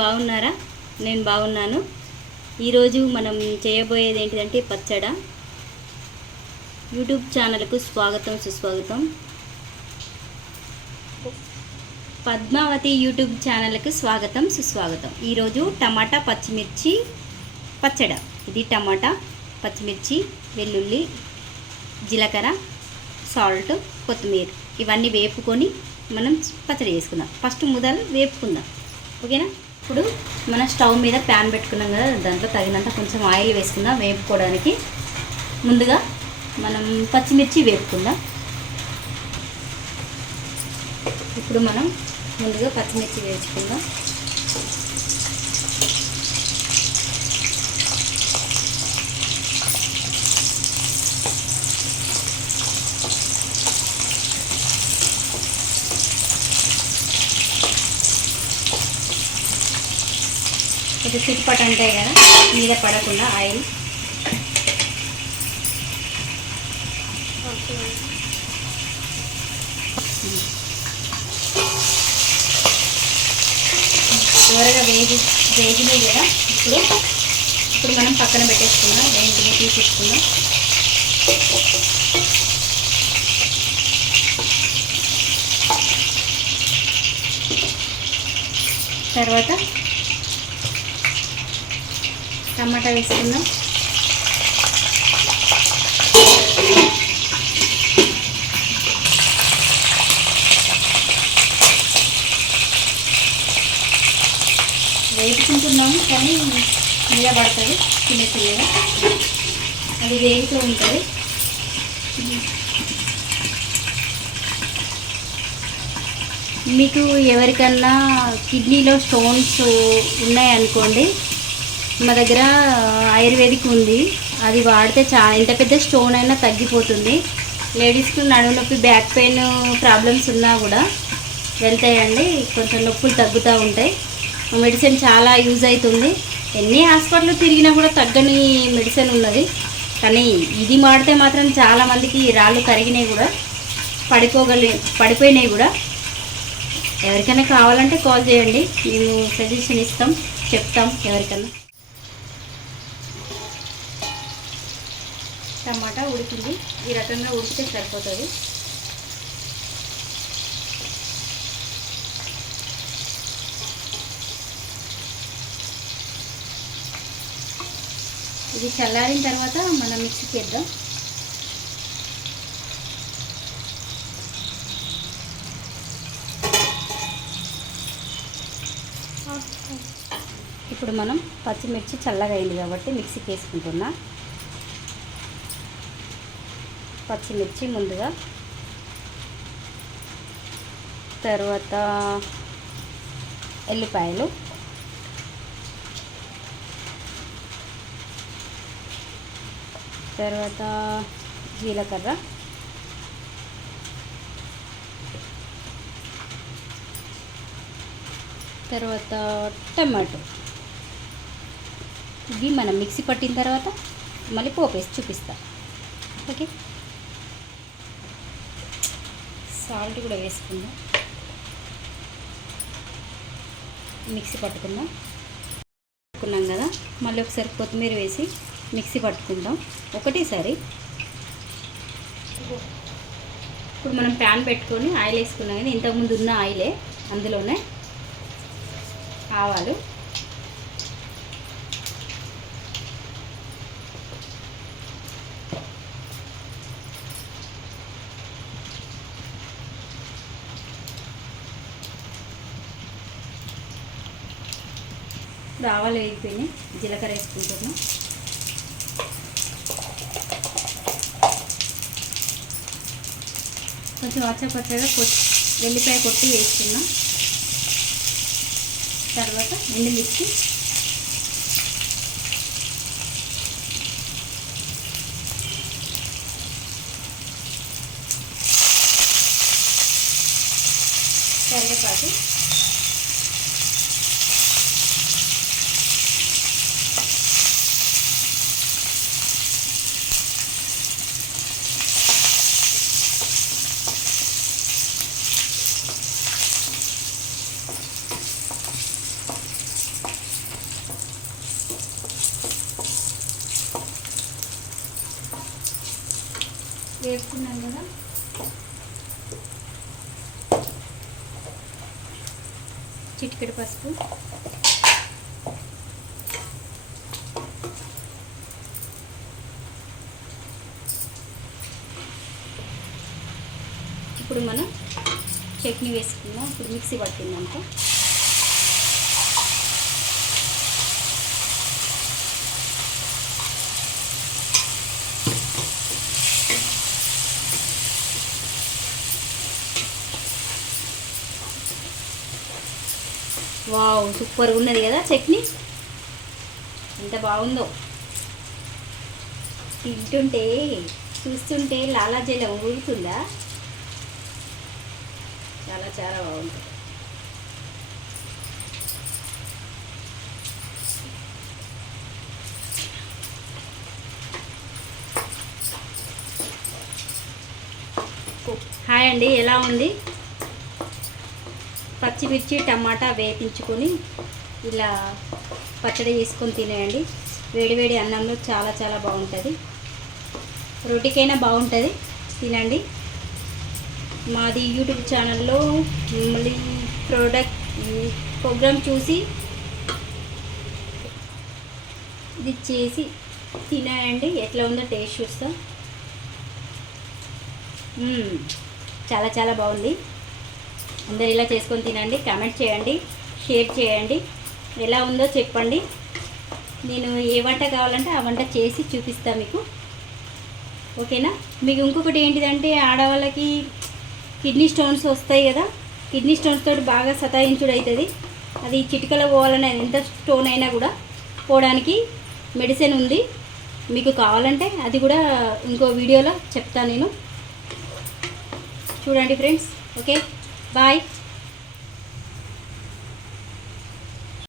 బాగున్నారా? నేను బాగున్నాను. ఈరోజు మనం చేయబోయేది ఏంటిదంటే పచ్చడి. యూట్యూబ్ ఛానల్కు స్వాగతం సుస్వాగతం. పద్మావతి యూట్యూబ్ ఛానల్కు స్వాగతం సుస్వాగతం. ఈరోజు టమాటా పచ్చిమిర్చి పచ్చడి. ఇది టమాటా పచ్చిమిర్చి వెల్లుల్లి జీలకర్ర సాల్ట్ కొత్తిమీర ఇవన్నీ వేపుకొని మనం పచ్చడి చేసుకుందాం. ఫస్ట్ ముద్దలు వేపుకుందాం, ఓకేనా? ఇప్పుడు మనం స్టవ్ మీద ప్యాన్ పెట్టుకున్నాం కదా, దాంట్లో తగినంత కొంచెం ఆయిల్ వేసుకుందాం. వేపుకోవడానికి ముందుగా మనం పచ్చిమిర్చి వేపుకుందాం. ఇప్పుడు మనం ముందుగా పచ్చిమిర్చి వేసుకుందాం. కొంచెం చిట్పట్ ఉంటాయి కదా, మీద పడకుండా ఆయిల్. త్వరగా వేగినాయి కదా. ఇప్పుడు మనం పక్కన పెట్టేసుకుందాం. వెంటనే తీసేసుకుందాం. తర్వాత టమాటా వేసుకుందాం. వేసుకుంటున్నాము కానీ మీద పడుతుంది చిన్న చిన్నగా, అది వేగుతూ ఉంటుంది. మీకు ఎవరికన్నా కిడ్నీలో స్టోన్స్ ఉన్నాయనుకోండి, మా దగ్గర ఆయుర్వేదిక్ ఉంది, అది వాడితే ఎంత పెద్ద స్టోన్ అయినా తగ్గిపోతుంది. లేడీస్కి నడుము నొప్పి బ్యాక్ పెయిన్ ప్రాబ్లమ్స్ ఉన్నా కూడా వెళ్తాయండి, కొంచెం నొప్పులు తగ్గుతూ ఉంటాయి. మెడిసిన్ చాలా యూజ్ అవుతుంది. ఎన్ని హాస్పిటల్ తిరిగినా కూడా తగ్గని మెడిసిన్ ఉన్నది, కానీ ఇది వాడితే మాత్రం చాలామందికి రాళ్ళు కరిగినాయి కూడా, పడిపోయినాయి కూడా. ఎవరికైనా కావాలంటే కాల్ చేయండి, మేము సజెషన్ ఇస్తాం, చెప్తాం ఎవరికైనా. టమాటా ఉడికింది, ఈ రకంగా ఉడికితే సరిపోతుంది. ఇది చల్లారిన తర్వాత మనం మిక్సీకి వేద్దాం. ఇప్పుడు మనం పచ్చిమిర్చి చల్లగా అయింది కాబట్టి మిక్సీకి వేసుకుంటున్నా. పచ్చిమిర్చి ముందుగా, తర్వాత ఎల్లిపాయలు, తర్వాత జీలకర్ర, తర్వాత టమాటో. ఇవి మనం మిక్సీ పట్టిన తర్వాత మళ్ళీ పోపేసి చూపిస్తా, ఓకే? సాల్ట్ కూడా వేసుకుందాం. మిక్సీ పట్టుకుందాం కదా, మళ్ళీ ఒకసారి కొత్తిమీర వేసి మిక్సీ పట్టుకుందాం ఒకటేసారి. ఇప్పుడు మనం ప్యాన్ పెట్టుకొని ఆయిల్ వేసుకున్నాం కానీ ఇంతకుముందు ఉన్న ఆయిలే, అందులోనే ఆవాలు, ఆవాలు వేగిపోయినాయి, జీలకర్ర వేసుకుంటున్నాం. కొంచెం పచ్చగా వెల్లిపాయ కొట్టి వేసుకున్నాం. తర్వాత ఎండుమిర్చి, కరివేపాకు, వేసుకున్నాం కదా, చిటికెడు పసుపు, ఇప్పుడు మనం చట్నీ వేసుకుందాం. ఇప్పుడు మిక్సీ పట్టిందంతా. వావ్, సూపర్గా ఉన్నది కదా చట్నీ, ఎంత బాగుందో. తింటుంటే చూస్తుంటే లాలాజీల ఊరుతుందా, చాలా చాలా బాగుంటుంది. హాయ్ అండి, ఎలా ఉంది? పచ్చిమిర్చి టమాటా వేపించుకొని ఇలా పచ్చడి చేసుకొని తినేయండి. వేడివేడి అన్నంలో చాలా చాలా బాగుంటుంది, రోటికైనా బాగుంటుంది, తినండి. మాది యూట్యూబ్ ఛానల్లో మళ్ళీ ప్రోగ్రామ్ చూసి ఇది చేసి తినేయండి. ఎట్లా ఉందో టేస్ట్ చూస్తాం. చాలా చాలా బాగుంది. అందరు ఇలా చేసుకొని తినండి. కామెంట్ చేయండి, షేర్ చేయండి, ఎలా ఉందో చెప్పండి. నేను ఏ వంట కావాలంటే ఆ వంట చేసి చూపిస్తాను మీకు, ఓకేనా? మీకు ఇంకొకటి ఏంటిదంటే, ఆడవాళ్ళకి కిడ్నీ స్టోన్స్ వస్తాయి కదా, కిడ్నీ స్టోన్స్ తోటి బాగా సతాయించుడు అవుతుంది. అది చిటికలో పోవాలని, ఎంత స్టోన్ అయినా కూడా పోవడానికి మెడిసిన్ ఉంది. మీకు కావాలంటే అది కూడా ఇంకో వీడియోలో చెప్తాను నేను, చూడండి ఫ్రెండ్స్. Okay, bye.